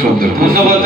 খুব ধন্যবাদ।